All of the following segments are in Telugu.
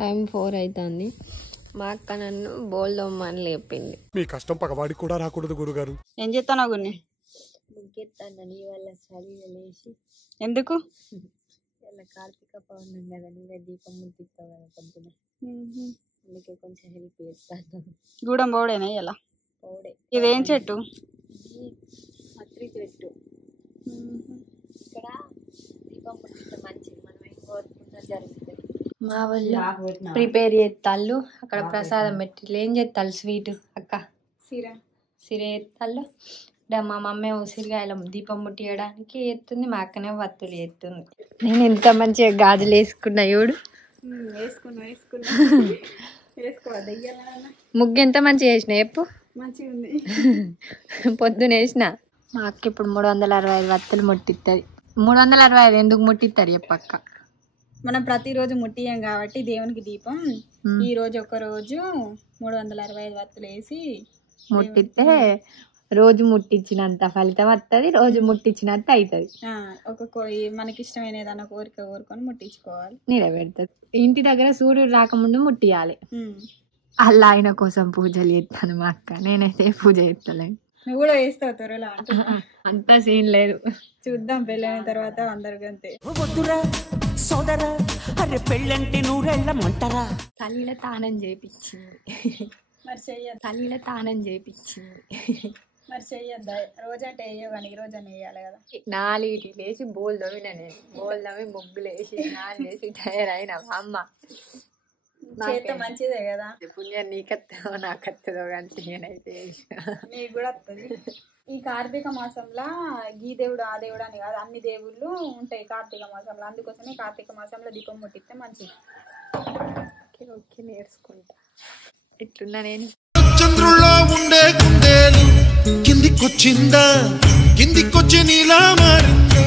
టైం 4 అవుతుంది. మా అక్క నన్ను బోల్దమ్మని లేపింది. మీ కష్టం పగవాడికి కూడా రాకూడదు గురుగారు. ఏం చేస్తాను గున్ని? ముగ్గెత్తాను నీ వల్ల చలిగా లేచి. ఎందుకు? ఇలా కార్తీక పౌర్ణమి కదా, నువ్వే దీపం ముట్టిస్తావు కదా పొద్దున, అందుకే కొంచెం హెల్ప్ చేస్తాను. గూడెం పౌడేనా ఇలా? పౌడే. ఇదేం చెట్టు? పత్రి చెట్టు. ఇక్కడ దీపం ముట్టిస్తే మంచిది, మనం ఏం కోరుకున్నా జరుగుతుంది. మా వాళ్ళు ప్రిపేర్ చేస్తాళ్ళు, అక్కడ ప్రసాదం పెట్టి ఏం చేస్తాళ్ళు స్వీట్ అక్క సిర ఎత్తాళ్ళు. మా మమ్మీ ఉసిరికాయల దీపం ముట్టియడానికి ఎత్తుంది, మా అక్కనే వత్తులు ఎత్తుంది. నేను ఎంత మంచిగా గాజులు వేసుకున్నా చూడు. ముగ్గు ఎంత మంచిగా వేసిన చెప్పు. పొద్దున వేసిన. మా అక్క ఇప్పుడు 365 వత్తులు ముట్టిస్తుంది. 365 ఎందుకు ముట్టిస్తారు చెప్పక్క? మనం ప్రతిరోజు ముట్టియం కాబట్టి దేవునికి దీపం ఈ రోజు ఒక రోజు 365 వత్తులు వేసి ముట్టిస్తే రోజు ముట్టించినంత ఫలితం వస్తుంది, రోజు ముట్టించినంత అవుతుంది. మనకి ఇష్టమైన ఏదన్నా కోరిక కోరుకొని ముట్టించుకోవాలి, నెరవేరుతుంది. ఇంటి దగ్గర సూర్యుడు రాకముందు ముట్టియాలి. అలా ఆయన కోసం పూజలు చేస్తాను మా అక్క, నేనైతే పూజ చేస్తలేను. నువ్వు కూడా వేస్తావు త్వరలో? అంత సీన్ లేదు, చూద్దాం పెళ్ళైన తర్వాత అందరికి. అంతే సోదరా, అరే పెళ్ళంటే నూరెళ్ళమంటారా? తల్లిల తానం చేపించింది, మరి చెయ్యద్దు. తల్లిల తానం చేపించింది, మరి చెయ్యద్దా? రోజంటే వేయవు కానీ ఈ రోజు వేయాలి కదా. 4 లేచి బోల్ తవ్విన, నేను బోల్ తవ్వి ముగ్గులు వేసి 4 వేసి టైర్ అయినా. అమ్మ చేస్తే మంచిదే కదా. పుణ్యం నీకెత్తావో నాకెత్తదో కానీ నేనైతే నీకు కూడా వస్తుంది. ఈ కార్తీక మాసంలో ఈ దేవుడు ఆ దేవుడు అని కాదు, అన్ని దేవుళ్ళు ఉంటాయి కార్తీక మాసంలో. అందుకోసమే కార్తీక మాసంలో దీపం ముట్టిస్తే మంచిది. ఓకే నేర్చుకుంటా. ఎట్లున్నా నేను చంద్రుల్లో ఉండే కుందేలు కిందికొచ్చిందా, కిందికొచ్చి నీలా మారిందా?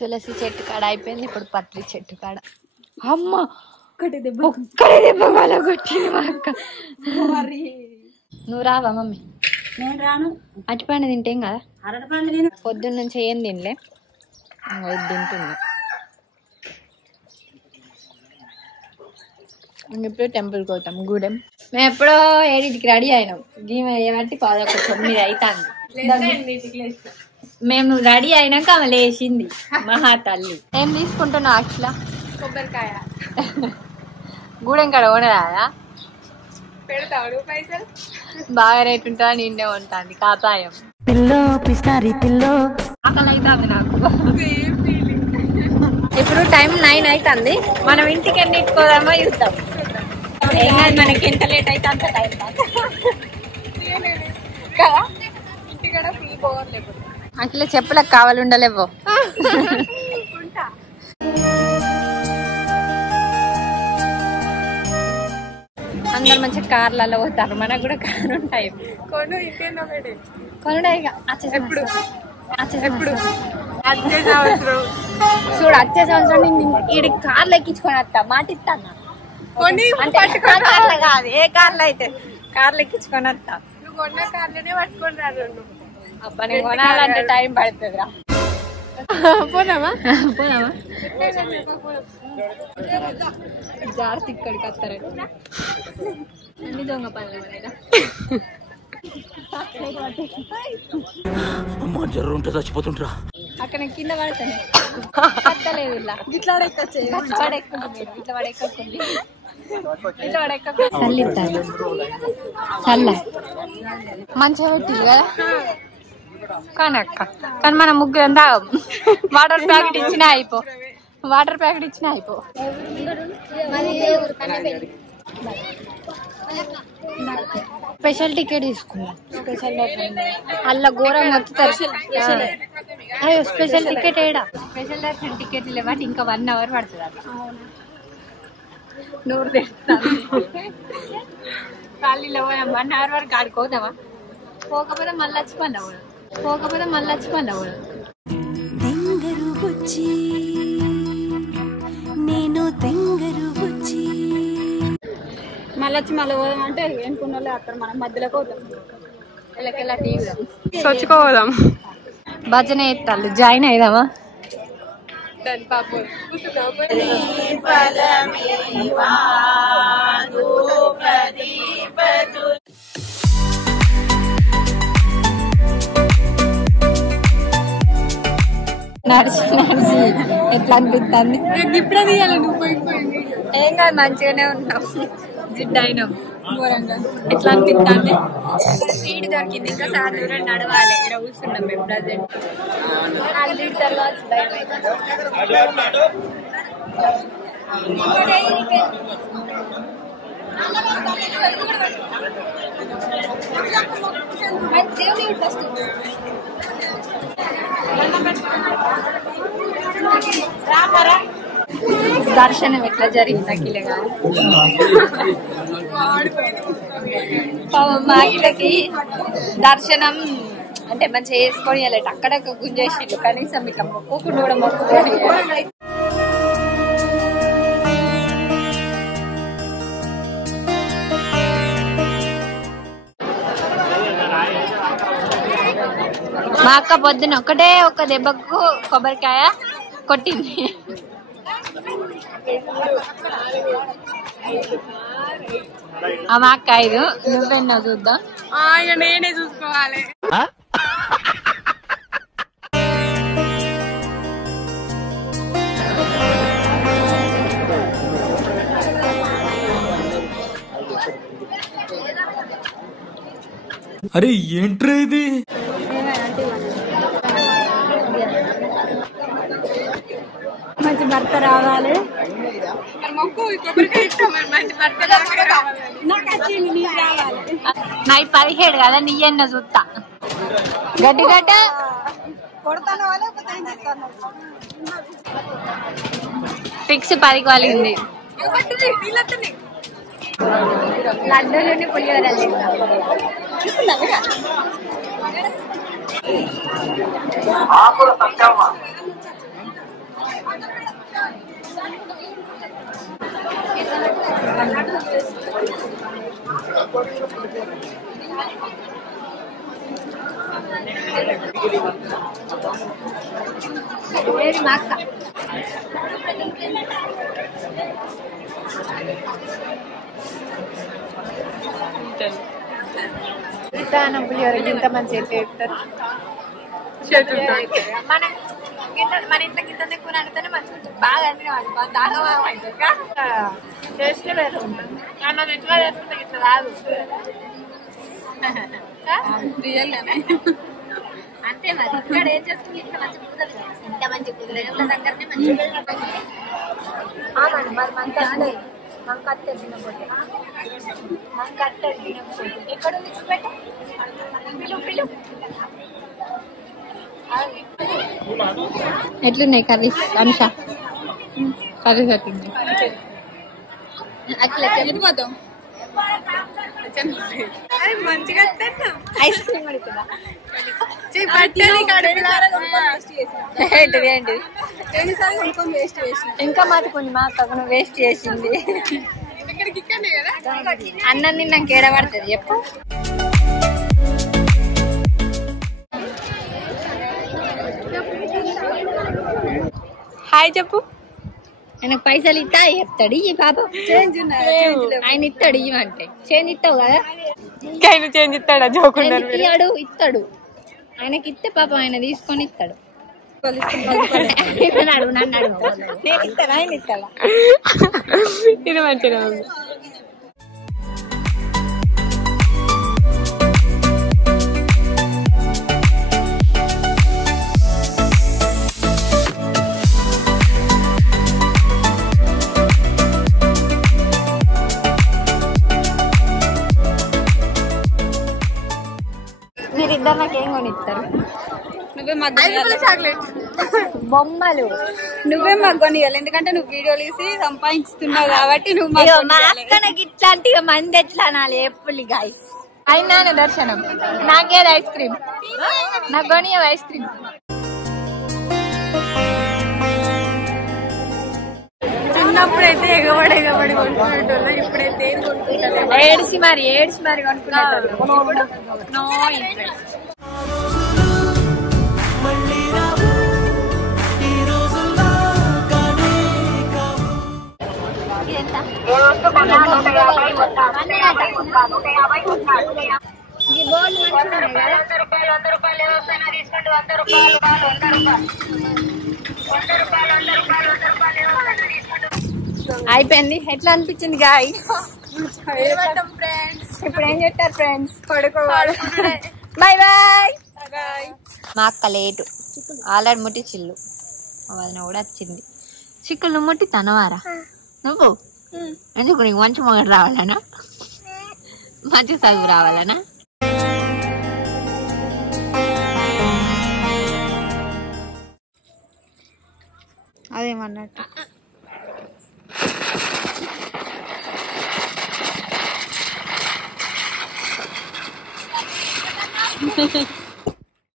తులసి చెట్టు కాడ అయిపోయింది, ఇప్పుడు పత్రి చెట్టు కాడ. అమ్మ ఒక్కటే దెబ్బ కొట్టింది మా అక్క. నువ్వు రావా మమ్మీ? నేను రాను. అరటిపండు తింటేం కదా, అరటిపండు నేను పొద్దున్న నుంచి ఏం తినలే, ఇది తింటున్నా. ఇప్పుడు టెంపుల్కి పోతాం గూడెం. మేము ఎప్పుడో 7కి రెడీ అయినాం, గీమె ఏమంటే 11:09 అవుతుంది. మేము రెడీ అయినాక ఆమె లేచింది మహా తల్లి. ఏం తీసుకుంటున్నావు అక్షల? కొబ్బరికాయ. గూడెం కాడ ఓనరాదా? పెడతాడు పైసలు. బాగా రేట్ ఉంటుందా? నిండే ఉంటుంది కాపాయం. పిల్లో పిస్తారి పిల్లో ఆకలి అవుతుంది నాకు. ఇప్పుడు టైం 9 అవుతుంది, మనం ఇంటికి ఎన్నిటికోదామో చూద్దాం. మనకి ఎంత లేట్ అయితే అంత టైం కదా. ఇంటికాడ ఫుల్ పోవాలి. అట్లా చెప్పులకు కావాలి ఉండలేవో. అందరు మంచిగా కార్లలో పోతారు, మనకు కూడా కారు ఉంటాయి. కొనుడే ఎప్పుడు చూడు, వచ్చే సంవత్సరం నేను ఈడికి కార్లు ఎక్కించుకొని వస్తా, మాట ఇస్తాను. కాదు ఏ కార్లు అయితే కార్లు ఎక్కించుకొని వస్తా. అబ్బా నేను కొనాలంటే టైం పడుతుందిరా. పోదామా? జాగ్రత్త, ఇక్కడికి వస్తారు అన్ని దొంగ పనులు. చచ్చిపోతుంటరా అక్కడ కింద పడతాను, పట్టలేదు. ఇట్లా పడెక్కొచ్చేది, ఇట్లా పడెక్కుంటుంది, ఇట్లా పడెక్కుంటుంది, ఇట్లా పడెక్క. చల్లిస్తారు చల్ల మంచిగా పెట్టింది కదా. కానీ అక్క కానీ మన ముగ్గురం తాగం. వాటర్ ప్యాకెట్ ఇచ్చినా అయిపో, వాటర్ ప్యాకెట్ ఇచ్చినా అయిపో. స్పెషల్ టికెట్ తీసుకున్నాం, స్పెషల్ అలా ఘోరంగా వస్తారు. అయ్యో స్పెషల్ టికెట్ ఏడా? స్పెషల్ దర్శనం టికెట్ లేవాటి ఇంకా 1 అవర్ పడుతుంది అట్లా. నూరు తెస్తాను ఖాళీలో 1 అవర్ వరకు ఆడుకోదామా? పోకపోతే మళ్ళీ వచ్చిపోయినా కూడా, పోకపోతే మళ్ళీ వచ్చిపోయినా కూడా. మళ్ళీ వచ్చి మళ్ళీ పోదాం అంటే ఎన్నుకున్న వాళ్ళే అక్కడ మనం మధ్యలోకి పోతాం. సొచ్చుకోదాం. భజన ఎత్తాలి, జాయిన్ అయిదామా? నడిచి నడిచి ఎట్లా అనిపిస్తుంది? ఇప్పుడే తీయాలి నువ్వు. ఏం కాదు, మంచిగానే ఉన్నాం. జిడ్ అయినాం ఘోరంగా. ఎట్లా అనిపిస్తుంది? సీట్ దొరికింది, ఇంకా చాలా దూరం నడవాలి. ఇక్కడ కూర్చున్నాం మేము ప్రజెంట్. 4 లీటర్లో వచ్చి భయం దర్శనం ఎట్లా జరిగింది అఖిల గారు? మా అఖిలకి దర్శనం అంటే మంచిగా వేసుకొని వెళ్ళట, అక్కడ గుంజేసిండు. కనీసం ఇట్లా మొక్కుకుండా కూడా మొక్కుకొని మా అక్క పొద్దున ఒకటే ఒక దెబ్బకు కొబ్బరికాయ కొట్టింది. మా అక్క 5, నువ్వెన్నో చూద్దాం. నేనే చూసుకోవాలి. అరే ఏంట్రా ఇది? మంచి భర్త రావాలి. నాకు 17 కదా, నీ ఎన్నో చూస్తా. గట్టి గట్ట ఫిక్స్ 10కి వాళ్ళింది. లడ్డూలోని పులిహోర మా అక్క విత్తనం పులిహోర ఇంత మంచిగా చేస్తారు. మన ఇంట్లో గిత్త కూర అంటేనే మంచిగా ఉంటుంది. బాగా అందిన దాగా టేస్ట్ వేరే ఉంటుంది. అన్నది ఎట్లా చేస్తుంటే ఇట్లా రాదు. అంతే మరి. ఇక్కడ ఏం చేసుకుంటే ఇట్లా మంచిగా కుదరదు. ఇంత మంచిగా కుదరదు దగ్గరనే మంచిగా మరి మంచి అన్నది మనం కట్టే తినకపోతే మనం కట్టే తినకపోతే ఎక్కడ ఉంది చూపెట్ట పిలు. ఎట్లున్నాయి కర్రీస్? అనుష కర్రీస్ ఎట్లున్నాయి? అట్లా వెళ్ళిపోతాం. మంచిగా ఐస్ క్రీమ్ అడుగుతుందా? ఇంకా మాత్రం మా అక్కను వేస్ట్ చేసింది. అన్నం తిన్నాక ఏడ పడుతుంది చెప్పు. హాయ్ చెప్పు. ఆయనకు పైసలు ఇస్తా చెప్తాడు. ఈ పాప ఆయన ఇస్తాడు. ఇవ్వంటే చేంజ్ ఇస్తావు కదా. చేంజ్ ఇస్తాడా? ఇస్తాడు ఇస్తాడు. ఆయనకి ఇస్తే పాపం ఆయన తీసుకొని ఇస్తాడు. అడుగు నన్ను అడుగు. నేను ఇస్తాను, ఆయన ఇస్తాడా? ఇది మంచిగా ఉంది. మీరిద్దరు నాకేం కొనిస్తారు? నువ్వే మాకు చాక్లెట్ బొమ్మలు నువ్వే మాకు కొనియాలి. ఎందుకంటే నువ్వు వీడియోలు తీసి సంపాదిస్తున్నావు కాబట్టి నువ్వు మా అక్క నాకు ఇట్లాంటి మంది ఎట్లా అనాలి ఎప్పుడు గాయస్. అయినా దర్శనం నాకేది ఐస్ క్రీమ్, నాకు కొని ఐస్ క్రీమ్. చిన్నప్పుడు అయితే ఎగబడే ఎగబడి కొనుక్కునేటోళ్ళు ఇప్పుడైతే ఏది కొనుక్కుంటారు ఏడ్చి మరి కొనుక్కునేటోళ్ళు ఇప్పుడు నో ఇంట్రెస్ట్. అయిపోయింది. ఎట్లా అనిపించింది గాయ్స్? ఇప్పుడు ఏం చేస్తారు ఫ్రెండ్స్? పడుకోవాలి. Bye bye. మా అక్క లేటు ఆల్రెడీ ముట్టి చిల్లు వదిన కూడా వచ్చింది. చిక్కులు నువ్వు ముట్టి తనవారా నువ్వు? ఎందుకు నీకు మంచి మొగడు రావాలనా? మంచి చదువు రావాలనా? అదేమన్నట్టు